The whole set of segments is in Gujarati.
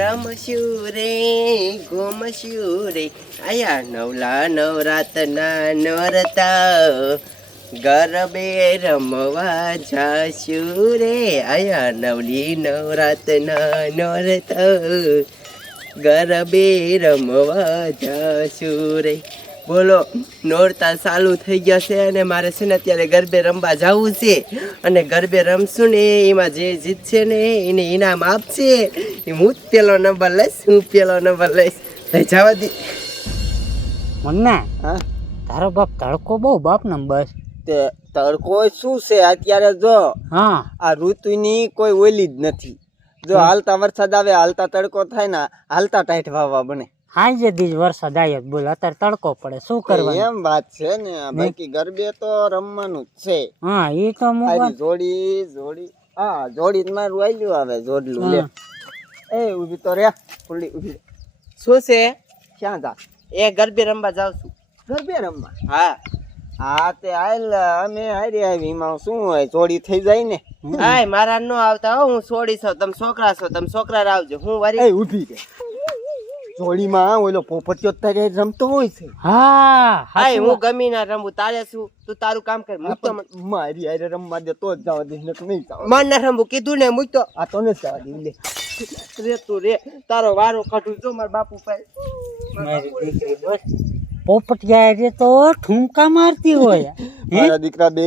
રમશું રે ઘૂમશું રે આયા નવલા નવરાતના નવરતા ગરબે રમવા જાશું રે, આયા નવલી નવરાતના નવરતા ગરબે રમવા જાશું રે. બોલો, નોરતા ચાલુ થઈ ગયા છે અને મારે છે ને અત્યારે ગરબે રમવા જવું છે. અને ગરબે રમશું ને, એમાં જે જીતશે ને, એને ઇનામ આપશે. એ હું જ પેલો નંબર લઈશ હું પેલો નંબર લઈશ લઈ જવા દી. મન્ના હા? તારો બાપ તડકો બહુ બાપ ને તે તડકો શું છે અત્યારે જો? હા. આ ઋતુની કોઈ ઓલી જ નથી. જો હાલતા વરસાદ આવે હાલતા તડકો થાય ને હાલતા ટાઈટ વાવવા બને. હાજે દીજ વરસાદ આવ્યો બોલ અત્યારે તડકો પડે શું કરવાનું? એમ વાત છે ને બાકી ગરબે તો રમવાનું જ છે. હા એ તો જોડી જોડી. હા જોડી જ મારું આવ્યું આવે જોડલું લે. એ ઊભી તો રે ખુલ્લી ઊભી શું છે? ક્યાં જા? એ ગરબે રમવા જાઉં છું. ગરબે રમવા? હા. હા તે આયલ અમે હારી આવી માં શું હોય ચોડી થઈ જાય ને. હાય મારા નો આવતા હો હું છોડી છો તમે છોકરા છો તમે છોકરા આવજો હું વારી ઊભી રે. જોડીમાં ઓલો પોપટીયો તારે રમતો હોય છે. હા હાય હું ગમી ના રમું તારે શું? તું તારું કામ કર હું તો મારી હારે રમવા દે તો જ જવા દે નકર નહીં જવા માર ના રમવું કીધું ને હું તો. આ તો ને જવા દે લે. રે તું રે તારો વારો કાઢું જો મારા બાપુ પાસે. પોપટિયા રે તો ઠુમકા મારતી હોય. મારા દીકરા બે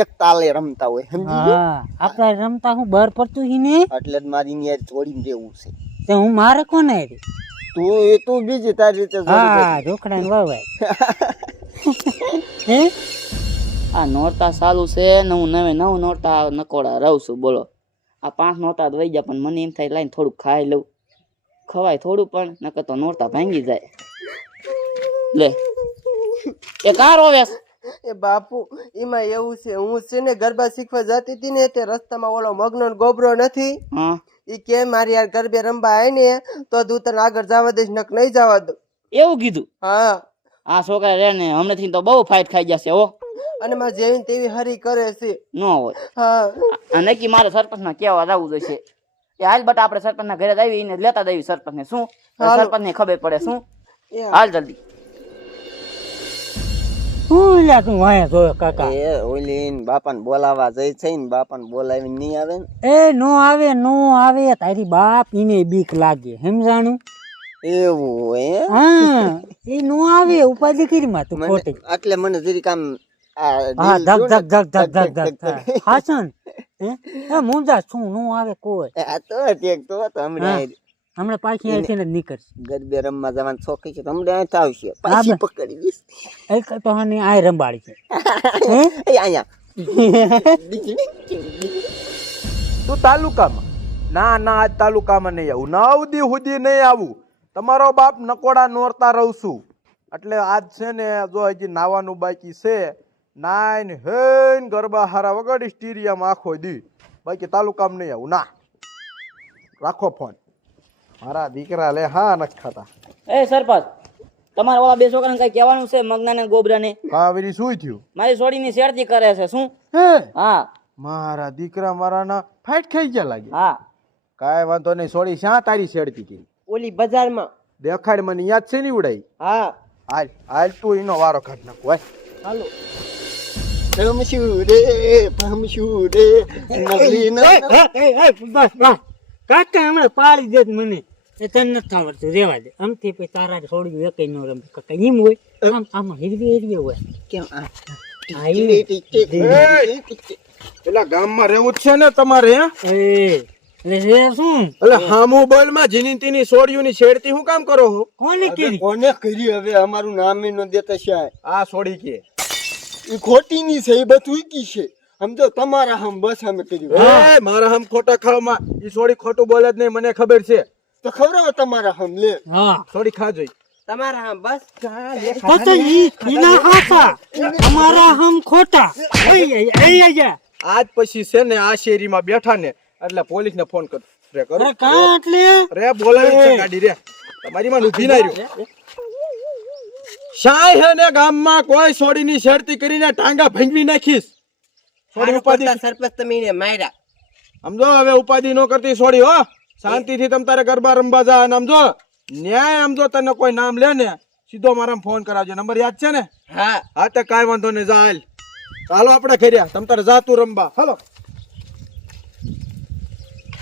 એક તાલે રમતા હોય સમજી હા આપણે રમતા હું બર પડતું ને એટલે જ મારી ની છોડીને દેવું છે. તે હું મારે કોને રે તું એ તું બીજી તારી રીતે હા ઢોકળા વાવાય હે? આ નોરતા ચાલુ છે ને હું નવે નવ નોરતા નકોડા રહું છું બોલો. આ પાંચ નોરતા તો વહી ગયા પણ મને એમ થાય લાઈને થોડુંક ખાઈ લઉં. ખવાય થોડું પણ નકર તો નોરતા ભાંગી જાય. લે. એ કાર ઓવેસ એ બાપુ એમાં એવું છે હું છે ને ગરબા શીખવા જતી હતી ને તે રસ્તામાં ઓલો મગનો ગોબરો નથી. હા. કે મારી યાર ગરબે રમવા આવી ને તો તું તને આગળ જવા દઈશ નક નહીં જવા દઉં. એવું કીધું? હા. આ છોકરા રે ને હમણાંથી તો બહુ ફાઇટ ખાઈ જશે હો. અને મારે જેવી તેવી હરી કરે છે. ન હોય. હા. નક્કી મારે સરપંચના કેવા જવું જોઈશે. એ હાલ બટા આપણે સરપંચના ઘરે જ આવી એને લેતા દેવી સરપંચને શું? સરપંચ ને ખબર પડે શું? એ હાલ જલ્દી. શું તું વાયા જોયો કાકા? એ ઓલી બાપાને બોલાવા જઈ છે ને બાપાને બોલાવીને નહીં આવે ને? એ નો આવે નો આવે તારી બાપ બીક લાગે સમજાણું? એવું હે? હા એ નો આવે ઉપાધિ કરી માં તું ખોટી. એટલે મને જરીક આમ આ હા ધક ધક ધક ધક ધક ધક, હાસન હે મુંજા શું નો આવે કોઈ? આ તો ઠીક તો તો હમણાં પાછી અહીંથી ને નીકળશે. ગરબે રમવા જવાની છોકરી છે તમને હમણાં અહીં આવશે. પાછી પકડી દઈશ એક તો હાને આ રંબાડી છે. એ અહીંયા. તું તાલુકામાં? ના ના આજ તાલુકામાં નહીં આવું. નવ દી સુધી નહીં આવું. તમારો બાપ નકોડા નોરતા રહું છું. એટલે આજ છે ને જો હજી નાવાનું બાકી છે નાઈન હેન ગરબા હારા વગર સ્ટીરિયામાં આખો દી. બાકી તાલુકામાં નહીં આવું. ના. રાખો ફોન. મારા દીકરા લે હા નથી ખાતા. એ સરપંચ તમારા ઓલા બે છોકરાને કઈ કહેવાનું છે મગના ને ગોબરા ને કાવેરી શું થયું? મારી છોડીની શેરતી કરે છે શું? હે? હા. મારા દીકરા મારાના ફાઇટ ખાઈ ગયા લાગે. હા. કાંઈ વાંધો નહીં સોડી શા તારી શેરતી હતી ઓલી બજારમાં. દેખાડ મને યાદ છે ની ઉડાઈ? હા. હાલ હાલ તું એનો વારો કાઢ નાખ હાલો. રમશું રે ભમશું રે કાકા હમણાં પાડી દે મને. એ તને નથી આવડતું રેવા દે. આમથી પછી તારા છોડ્યું એક ન રમે. કાકા એમ હોય? આમ આમાં હિરવી હિરવી હોય. કેમ? હા. પેલા ગામમાં રહેવું જ છે ને તમારે હે? એ શું એટલે હામુ બોલમાં જીની તીની સોડિયું ની છેડતી હું કામ કરો છો? કોને કીધી કોને કરી હવે? અમારું નામ ન દેતા છે આ સોડી કે. એ ખોટી ની છે એ બધું કી છે. સમજો તમારા હમ બસ અમે કર્યું. એ મારા હમ ખોટા ખાવામાં એ સોડી ખોટું બોલે જ નહીં મને ખબર છે. તો ખબર તમારા હમ લે હા. થોડી ખાજો. તમારા હમ બસ. તો ઈ ઈના હાસા અમારા હમ ખોટા. એય એય એય આજ પછી છે ને આ શેરીમાં બેઠા ને એટલે પોલીસ ને ફોન કર. રે કરો. અરે કાં એટલે? રે બોલાવી છે ગાડી રે. તમારી માં ઊભી ના રહ્યું. શાય હે ને ગામમાં કોઈ સોડીની શેરતી કરીને ટાંગા ભંગવી નાખીશ. સોડી હારું ઉપાધિ સરપંચ તમે માર્યા. સમજો હવે ઉપાધિ નો કરતી સોડી હો. શાંતિથી તમ તારે ગરબા રમવા જા અને આમ જો ન્યાય આમ જો તને કોઈ નામ લે ને સીધો મારા ફોન કરાવજો. નંબર યાદ છે ને? હા. હા તો કાંઈ વાંધો નહીં જા હાલ. ચાલો આપણે ખેર્યા તમ તારે જા તું રમવા. હાલો.